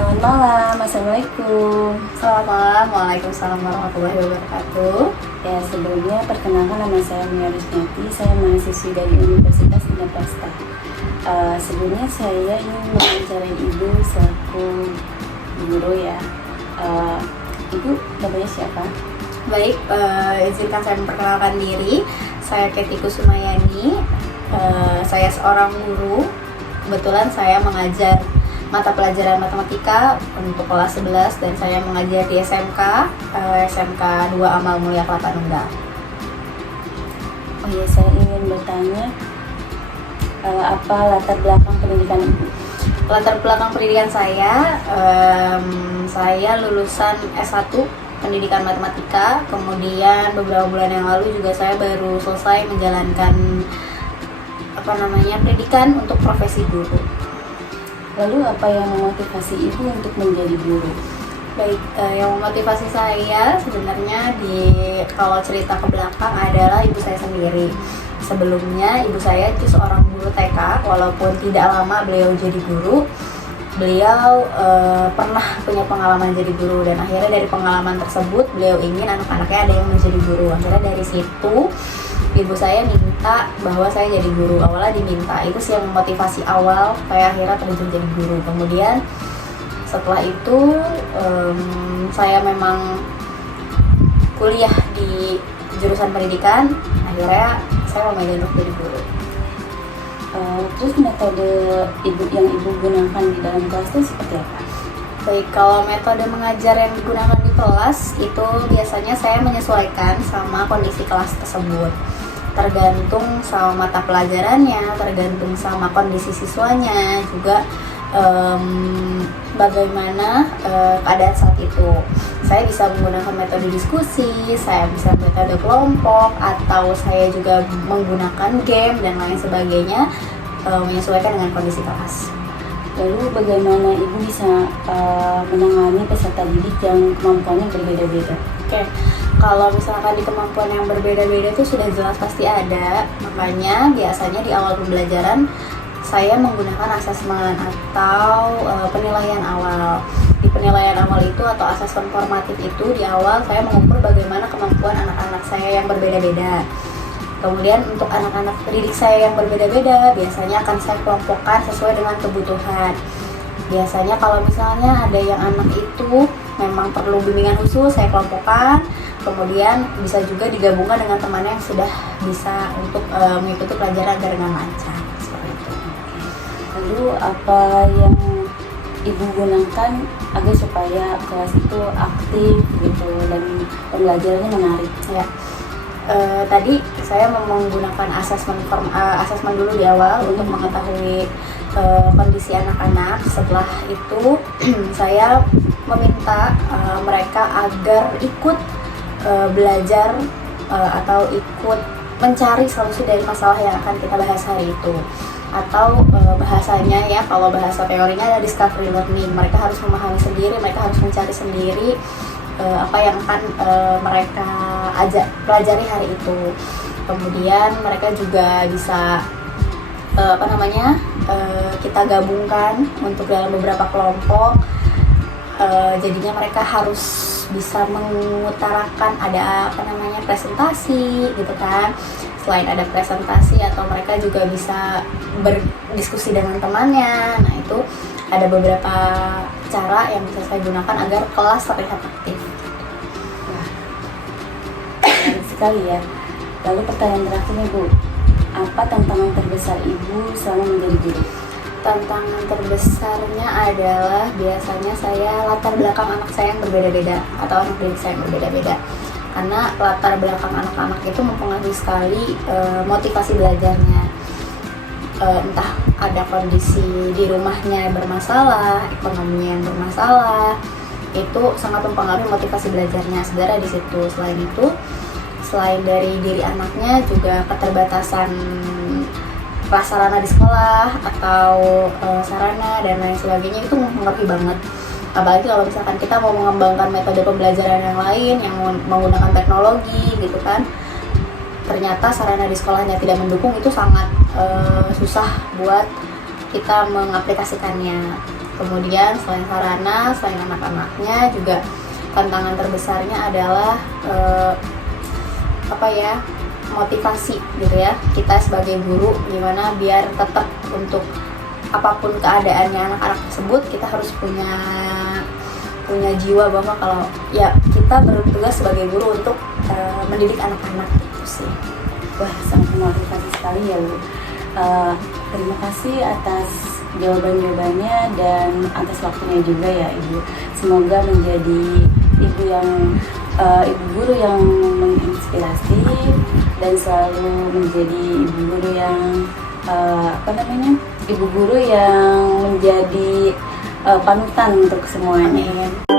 Selamat malam, Assalamualaikum. Selamat malam, Waalaikumsalam warahmatullahi wabarakatuh. Ya, sebelumnya perkenalkan nama saya Mia Rusniati, saya mahasiswi dari Universitas Indonesia. Sebelumnya saya ingin mewawancarai Ibu selaku guru ya. Ibu namanya siapa? Baik, izinkan saya memperkenalkan diri. Saya Kety Kusumayani. Saya seorang guru. Kebetulan saya mengajar mata pelajaran matematika untuk kelas 11 dan saya mengajar di SMK 2 Amal Mulia Kelapa Nunggal. Oh iya, saya ingin bertanya apa latar belakang pendidikan Ibu? Latar belakang pendidikan saya lulusan S1 pendidikan matematika. Kemudian beberapa bulan yang lalu juga saya baru selesai menjalankan pendidikan untuk profesi guru. Lalu apa yang memotivasi Ibu untuk menjadi guru? Baik, yang memotivasi saya sebenarnya kalau cerita ke belakang adalah ibu saya sendiri. Sebelumnya ibu saya itu seorang guru TK, walaupun tidak lama beliau jadi guru. Beliau pernah punya pengalaman jadi guru dan akhirnya dari pengalaman tersebut beliau ingin anak-anaknya ada yang menjadi guru. Akhirnya dari situ ibu saya minta bahwa saya jadi guru. Awalnya diminta, itu sih yang memotivasi awal saya akhirnya terjun jadi guru. Kemudian setelah itu saya memang kuliah di jurusan pendidikan. Akhirnya saya memilih untuk jadi guru. Terus metode yang Ibu gunakan di dalam kelas itu seperti apa? Baik, kalau metode mengajar yang digunakan di kelas itu biasanya saya menyesuaikan sama kondisi kelas tersebut. Tergantung sama mata pelajarannya, tergantung sama kondisi siswanya, juga bagaimana keadaan saat itu. Saya bisa menggunakan metode diskusi, saya bisa metode kelompok, atau saya juga menggunakan game dan lain sebagainya, menyesuaikan dengan kondisi kelas. Lalu bagaimana Ibu bisa menangani peserta didik yang kemampuannya berbeda-beda? Oke, kalau misalkan di kemampuan yang berbeda-beda itu sudah jelas pasti ada. Makanya biasanya di awal pembelajaran saya menggunakan asesmen atau penilaian awal. Di penilaian awal itu atau asesmen formatif itu di awal saya mengukur bagaimana kemampuan anak-anak saya yang berbeda-beda. Kemudian untuk anak-anak pendidik saya yang berbeda-beda biasanya akan saya kelompokkan sesuai dengan kebutuhan. Biasanya kalau misalnya ada yang anak itu memang perlu bimbingan khusus, saya kelompokkan. Kemudian bisa juga digabungkan dengan temannya yang sudah bisa untuk mengikuti pelajaran dengan lancar. Seperti itu. Lalu apa yang Ibu gunakan agar supaya kelas itu aktif gitu dan pembelajarannya menarik? Ya. Tadi saya menggunakan asesmen dulu di awal untuk mengetahui kondisi anak-anak. Setelah itu saya meminta mereka agar ikut belajar atau ikut mencari solusi dari masalah yang akan kita bahas hari itu. Atau bahasanya ya, kalau bahasa teorinya ada discovery learning. Mereka harus memahami sendiri, mereka harus mencari sendiri apa yang akan mereka pelajari hari itu. Kemudian mereka juga bisa kita gabungkan untuk dalam beberapa kelompok. Jadinya mereka harus bisa mengutarakan ada presentasi gitu kan. Selain ada presentasi, atau mereka juga bisa berdiskusi dengan temannya. Nah, itu ada beberapa cara yang bisa saya gunakan agar kelas terlihat aktif. Menarik sekali ya. Lalu pertanyaan terakhirnya Bu, apa tantangan terbesar Ibu selama menjadi guru? Tantangan terbesarnya adalah biasanya saya latar belakang anak saya yang berbeda-beda atau anak didik saya yang berbeda-beda. Karena latar belakang anak-anak itu mempengaruhi sekali motivasi belajarnya. Entah ada kondisi di rumahnya bermasalah, ekonominya yang bermasalah, itu sangat mempengaruhi motivasi belajarnya. Sebenarnya di situ. Selain itu, selain dari diri anaknya, juga keterbatasan prasarana di sekolah atau sarana dan lain sebagainya itu mempengaruhi banget. Apalagi kalau misalkan kita mau mengembangkan metode pembelajaran yang lain yang menggunakan teknologi gitu kan, ternyata sarana di sekolahnya tidak mendukung, itu sangat susah buat kita mengaplikasikannya. Kemudian selain sarana, selain anak-anaknya juga tantangan terbesarnya adalah motivasi gitu ya, kita sebagai guru gimana biar tetap untuk apapun keadaannya anak-anak tersebut kita harus punya jiwa bahwa kalau ya kita bertugas sebagai guru untuk mendidik anak-anak gitu sih. Wah, sangat memotivasi sekali ya Bu. Terima kasih atas jawaban-jawabannya dan atas waktunya juga ya Ibu. Semoga menjadi ibu guru yang menginspirasi dan selalu menjadi ibu guru yang ibu guru yang menjadi panutan untuk semuanya. Amin.